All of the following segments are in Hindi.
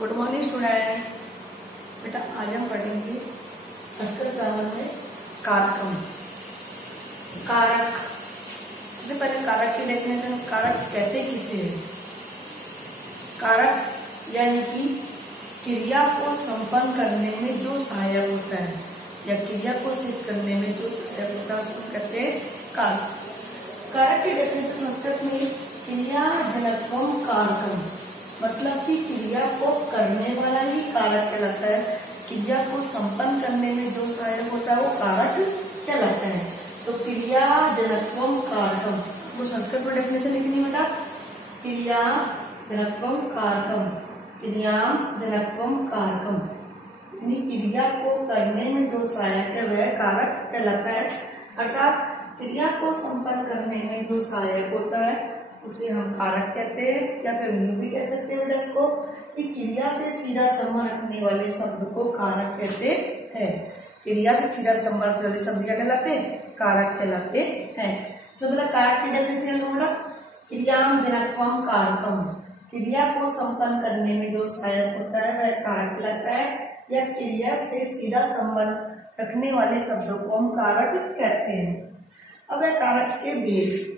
Good morning student. बेटा आज हम पढ़ेंगे संस्कृत ग्रामर में कारकम। कारक, सबसे पहले कारक की डेफिनेशन। कारक कहते किसे हैं? कारक यानी कि क्रिया को संपन्न करने में जो सहायक होता है या क्रिया को सिद्ध करने में जो सहायक होता है उसको कहते हैं कारक। कारक की डेफिनेशन संस्कृत में क्रिया जनकम कारकम, मतलब कि क्रिया को करने वाला ही कारक कहलाता है। क्रिया को संपन्न करने में जो सहायक होता है वो कारक कहलाता है। तो क्रिया जनकम कारकम, वो संस्कृत में डेफिनेशन लिखनी बेटा। क्रिया जनकम कारकम, क्रिया जनकम कारकम, यानी क्रिया को करने में जो सहायक है वह कारक कहलाता है। अर्थात क्रिया को संपन्न करने में जो सहायक होता है उसे हम कारक कहते हैं, या फिर यूं भी कह सकते हैं बेटा इसको कि क्रिया से सीधा संबंध रखने वाले शब्द को कारक कहते हैं। क्रिया से सीधा संबंध रखने वाले शब्द क्या कहलाते हैं? कारक कहलाते हैं। तो बोला कारक की डेफिनेशन बोला क्रियाम जनकम कारकम, क्रिया को संपन्न करने में जो सहायक होता है वह कारक कहलाता है, या क्रिया से सीधा संबंध रखने वाले शब्दों को हम कारक कहते हैं। अब है कारक के भेद।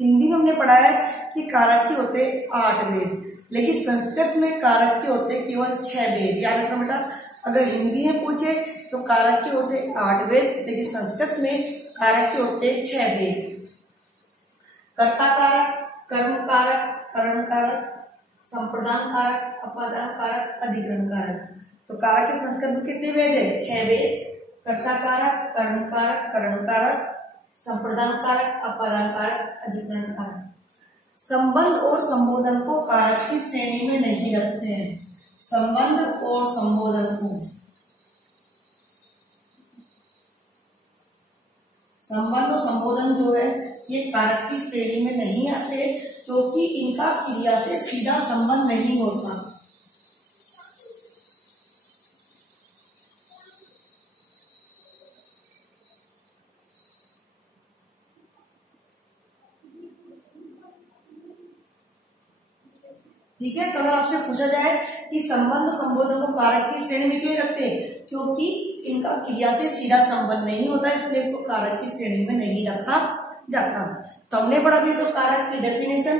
हिंदी में हमने पढ़ा है कि कारक के होते 8 भेद, लेकिन संस्कृत में कारक के होते केवल 6 भेद। याद रखना बेटा, अगर हिंदी में पूछे तो कारक के होते 8 भेद, लेकिन संस्कृत में कारक के होते 6 भेद। कर्ता कारक, कर्म कारक, करण कारक, संप्रदान कारक, अपादान कारक, अधिकरण कारक। तो कारक के संस्कृत में कितने भेद है? 6 भेद। कर्ता कारक, कर्म कारक, करण कारक, संप्रदान कारक, अपादान कारक, अधिकरण कारक। संबंध और संबोधन को कारक की श्रेणी में नहीं रखते हैं। संबंध और संबोधन को, संबंध और संबोधन जो है ये कारक की श्रेणी में नहीं आते, क्योंकि इनका क्रिया से सीधा संबंध नहीं होता। ठीक है, तो अगर आपसे पूछा जाए कि संबंध संबोधन को कारक की श्रेणी में क्यों रखते हैं, क्योंकि इनका क्रिया से सीधा संबंध नहीं होता, इसलिए इनको कारक की श्रेणी में नहीं रखा जाता। तो हमने पढ़ा भी तो कारक की डेफिनेशन,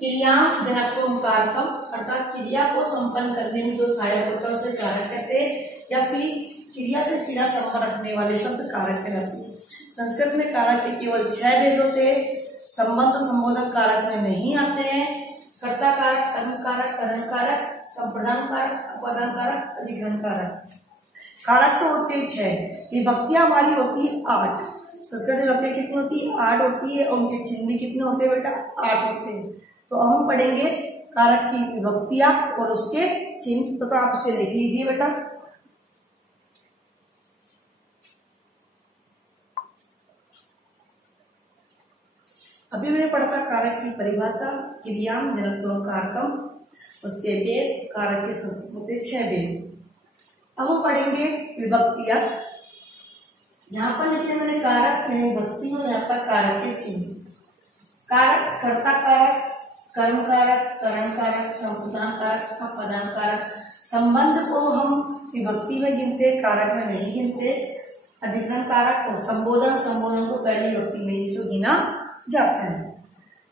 क्रिया जनकम कारकम, अर्थात क्रिया को संपन्न करने में जो सहायक होता है उसे कारक कहते हैं, या फिर क्रिया से सीधा संबंध रखने वाले शब्द कारक कहलाते हैं। संस्कृत में कारक के केवल 6 भेद होते हैं। संबंध संबोधन कारक में नहीं आते हैं। कर्ता कारक, कर्म कारक, करण कारक, संप्रदान कारक, अपादान कारक, अधिकरण कारक। कारक तो होते हैं 6, विभक्तियां हमारी होती है 8। संस्कृत में विभक्तियां कितनी होती है? 8 होती है, और उनके चिन्ह भी कितने होते हैं बेटा? 8 होते हैं। तो हम पढ़ेंगे कारक की विभक्तियां और उसके चिन्ह। तो आप उसे लिख लीजिए बेटा। अभी मैंने पढ़ा था कारक की परिभाषा, क्रियाम जनकम कारकम, उसके भेद, कारक के संस्कृत होते 6 भेद। अब हम पढ़ेंगे विभक्तियां। यहाँ पर लिखे मैंने कारक विभक्ति और यहाँ पर कारक के चिन्ह। कारक कर्ता कारक, कर्म कारक, करण कारक, संप्रदान कारक, अपादान कारक। संबंध को हम विभक्ति में गिनते, कारक में नहीं गिनते। अधिकरण कारक को, संबोधन को पहली विभक्ति में ही गिना जाता है।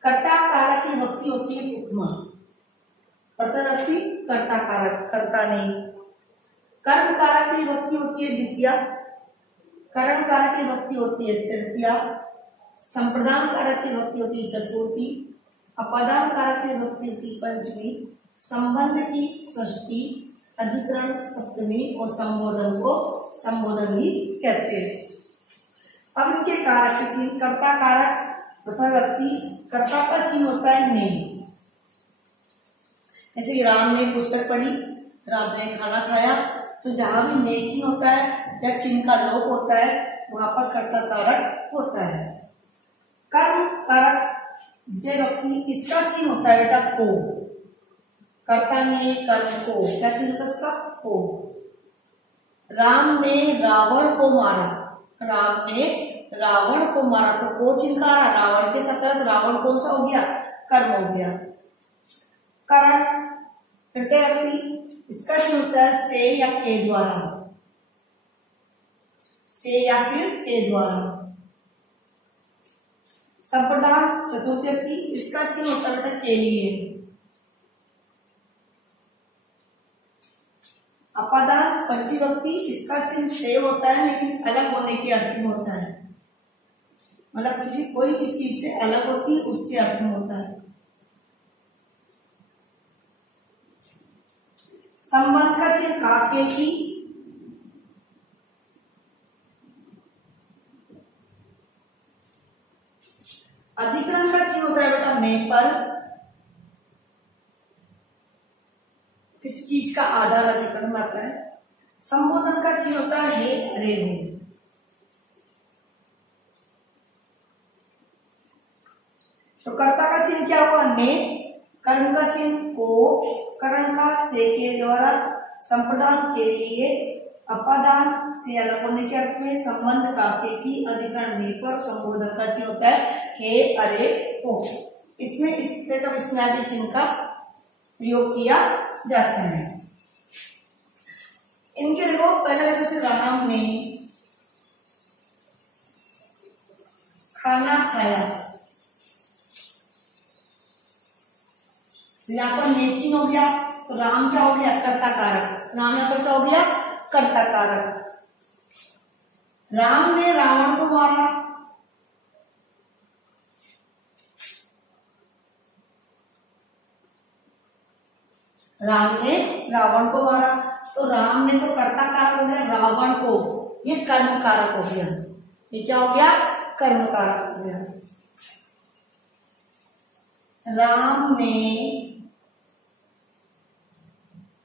कर्ता कारक की विभक्ति होती है उपमा, प्रथमाविभक्ति कर्ता कारक, कर्ता नहीं। कर्म कारक की विभक्ति होती है द्वितीया, करण कारक की विभक्ति होती है तृतीया, संप्रदान कारक की विभक्ति होती है चतुर्थी, अपादान कारक की विभक्ति होती है पंचमी, संबंध की षष्ठी, अधिकरण सप्तमी, और संबोधन को संबोधन ही कहते हैं। अब इनके कारक के चिन्ह। कर्ता कारक प्रथमाविभक्ति, कर्ता का चिन्ह होता है ने। जैसे कि राम ने पुस्तक पढ़ी, राम ने खाना खाया, तो जहां भी ने चिन्ह होता है या चिन्ह का लोप होता है वहां पर कर्ता कारक होता है। कर्म कारक द्वितीय विभक्ति, इसका चिन्ह होता है बेटा को। कर्ता ने कर्म को, क्या चिन्ह इसका? को। राम ने रावण को मारा, राम ने रावण को मारा, तो को चिन्ह का रावण के साथ, रावण कौन सा हो गया? कर्म हो गया। करण तृतीय व्यक्ति, इसका चिन्ह होता है से या के द्वारा, से या फिर के द्वारा। संप्रदान चतुर्थ व्यक्ति, इसका चिन्ह होता है के लिए। अपादान पंचमी व्यक्ति, इसका चिन्ह से होता है लेकिन अलग होने के अर्थ में होता है, मतलब कोई किसी चीज से अलग होती है उसके अर्थ में होता है। संबंध का चिन्ह का, के की, अधिकरण का चिन्ह होता है बेटा में पर, किसी चीज का आधार अधिकरण में आता है। संबोधन का चिन्ह होता है हे, अरे, हो। तो कर्ता का चिन्ह क्या हुआ ने, कर्म का चिन्ह को, करण का से के द्वारा, संप्रदान के लिए, अपादान से अलग होने के अर्थ में, संबंध का के की, अधिकरण ने पर, संबोधन का चिन्ह होता है हे, अरे, हो। इसमें इस विस्मयादि चिन्ह का प्रयोग किया जाता है। इनके लोग पहले जैसे राम ने खाना खाया, यहाँ पर नेचिन हो गया, तो राम क्या हो गया, कर्ता कारक। राम यहाँ पर क्या हो गया, कर्ता कारक। राम ने रावण को मारा, राम ने रावण को मारा, तो राम ने तो कर्ता कारक हो गया, रावण को ये कर्म कारक हो गया। ये क्या हो गया, कर्म कारक हो गया। राम ने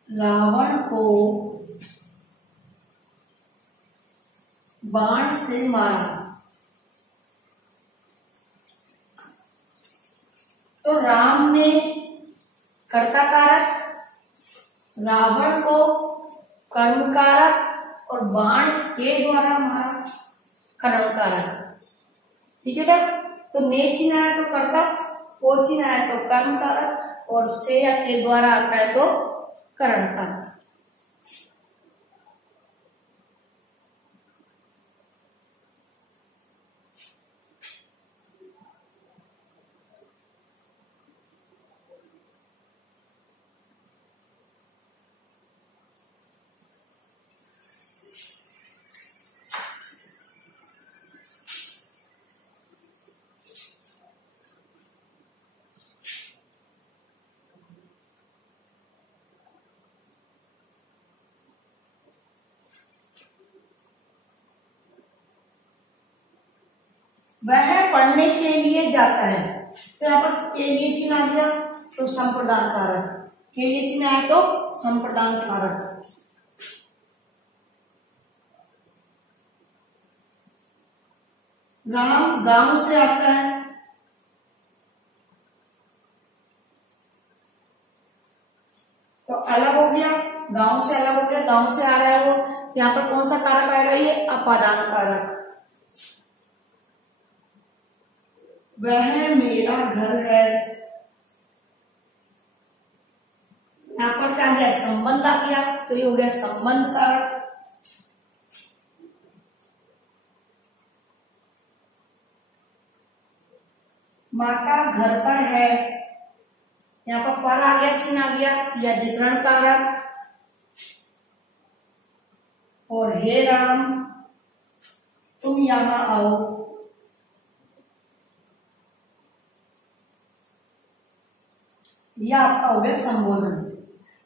रावण को बाण से मारा, तो राम ने कर्ता कारक, रावण को कर्म कारक और बाण के द्वारा मारा कर्म कारक। ठीक है बेटा, तो ने चिन्ह आया तो कर्ता, को चिन्ह आया तो कर्म कारक, और से या के द्वारा आता है तो करण कारक। वह पढ़ने के लिए जाता है, तो यहाँ पर के लिए चिन्ह आ गया तो संप्रदान कारक, के लिए चिन्ह आया तो संप्रदान कारक। राम गांव से आता है, तो अलग हो गया, गांव से अलग हो गया, गांव से आ रहा है वो, यहाँ पर कौन सा कारक आएगा, ये अपादान कारक। वह मेरा घर है, यहाँ पर क्या गया, संबंध आ गया, तो ये हो गया संबंध कारक। माता घर पर है, यहाँ पर आ गया, चिन्ह आ गया, यह अधिकरण कारक। और हे राम तुम यहां आओ, यह आपका हो गया संबोधन।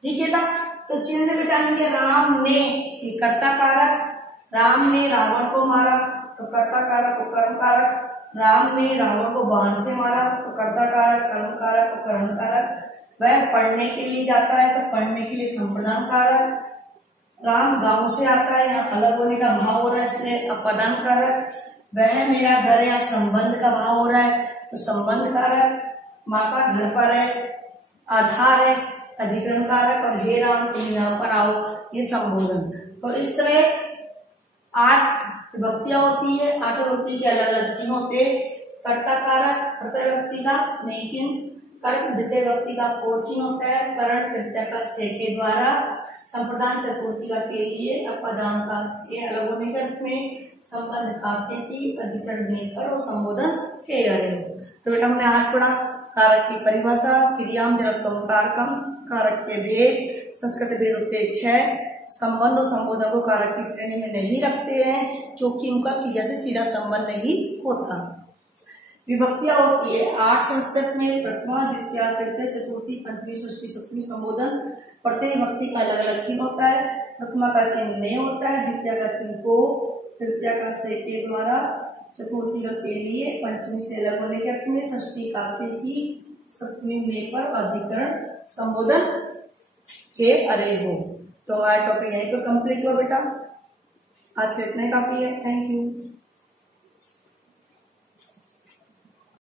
ठीक है ना, तो चिन्ह से पहचानेंगे राम ने, ये कर्ता कारक, राम ने रावण को मारा तो कर्ता कारक और कर्म कारक, राम ने रावण को बाण से मारा तो कर्ता कारक, कर्म कारक और कर्म कारक। वह पढ़ने के लिए जाता है तो पढ़ने के लिए संप्रदान कारक। राम गांव से आता है, यहाँ अलग होने का भाव हो रहा है इसलिए अपदान कारक। वह मेरा घर है, यहाँ संबंध का भाव हो रहा है तो संबंध कारक। माता घर पर है, आधार है, अधिकरण कारक। और हे राम तुम यहाँ पर आओ, ये संबोधन। तो इस तरह 8 विभक्तियां होती है, 8 विभक्ति के अलग अलग चिन्ह होते हैं। कर्ता कारक प्रत्यय व्यक्ति का, नई चिन्ह, कर्म द्वितीय व्यक्ति का कोचिंग होता है, करण तृतीया का से के द्वारा, संप्रदान चतुर्थी का के लिए, अपदान का से अलग होने के अर्थ में, संबंध का की, अधिकरण लेकर और संबोधन हे अरे। तो बेटा हमने आज पढ़ा कारक की परिभाषा, क्रियाम जरत्वम कारकम, कारक के भेद, संस्कृत भेद होते 6, संबंध और संबोधन को कारक की श्रेणी में नहीं रखते हैं क्योंकि उनका क्रिया से सीधा संबंध नहीं होता। विभक्तियां होती है 8 संस्कृत में, प्रथमा, द्वितीय, तृतीय, चतुर्थी, पंचमी, षष्ठी, सप्तमी, संबोधन। प्रत्येक विभक्ति का अलग अलग चिन्ह होता है। प्रथमा का चिन्ह नहीं होता है, द्वितीय का चिन्ह को, तृतीय का से के द्वारा, चतुर्थी का के लिए, पंचमी से अलग होने के अर्थ में, षष्ठी का के की, सप्तमी में पर, अधिकरण, संबोधन हे अरे हो। तो हमारा टॉपिक यहीं पर कंप्लीट हुआ बेटा। आज के इतना ही काफी है। Thank you.